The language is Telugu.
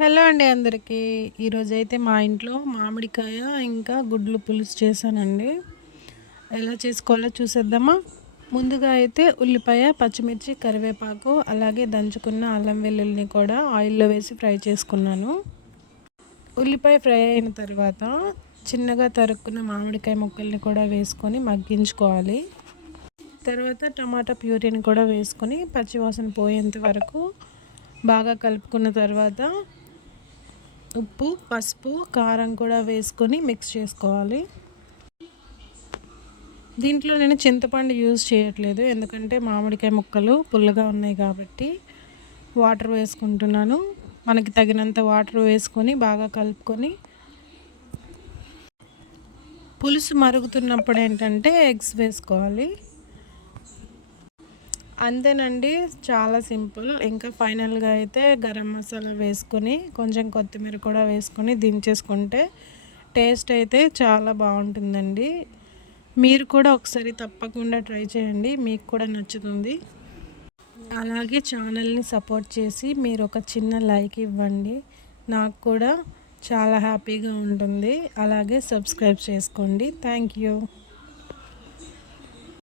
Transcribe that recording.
హలో అండి అందరికీ. ఈరోజైతే మా ఇంట్లో మామిడికాయ ఇంకా గుడ్లు పులుసు చేశానండి. ఎలా చేసుకోవాలో చూసేద్దామా? ముందుగా అయితే ఉల్లిపాయ, పచ్చిమిర్చి, కరివేపాకు అలాగే దంచుకున్న అల్లం వెల్లుల్లిని కూడా ఆయిల్లో వేసి ఫ్రై చేసుకున్నాను. ఉల్లిపాయ ఫ్రై అయిన తర్వాత చిన్నగా తరుక్కున్న మామిడికాయ ముక్కల్ని కూడా వేసుకొని మగ్గించుకోవాలి. తర్వాత టమాటా ప్యూరీని కూడా వేసుకొని పచ్చివాసన పోయేంత వరకు బాగా కలుపుకున్న తర్వాత ఉప్పు, పసుపు, కారం కూడా వేసుకొని మిక్స్ చేసుకోవాలి. దీంట్లో నేను చింతపండు యూజ్ చేయట్లేదు, ఎందుకంటే మామిడికాయ ముక్కలు పుల్లగా ఉన్నాయి కాబట్టి వాటర్ వేసుకుంటున్నాను. మనకి తగినంత వాటర్ వేసుకొని బాగా కలుపుకొని పులుసు మరుగుతున్నప్పుడు ఏంటంటే ఎగ్స్ వేసుకోవాలి. అంతేనండి, చాలా సింపుల్. ఇంకా ఫైనల్గా అయితే గరం మసాలా వేసుకొని కొంచెం కొత్తిమీర కూడా వేసుకొని దించేసుకుంటే టేస్ట్ అయితే చాలా బాగుంటుందండి. మీరు కూడా ఒకసారి తప్పకుండా ట్రై చేయండి, మీకు కూడా నచ్చుతుంది. అలాగే ఛానల్ని సపోర్ట్ చేసి మీరు ఒక చిన్న లైక్ ఇవ్వండి, నాకు కూడా చాలా హ్యాపీగా ఉంటుంది. అలాగే సబ్స్క్రైబ్ చేసుకోండి. Thank you.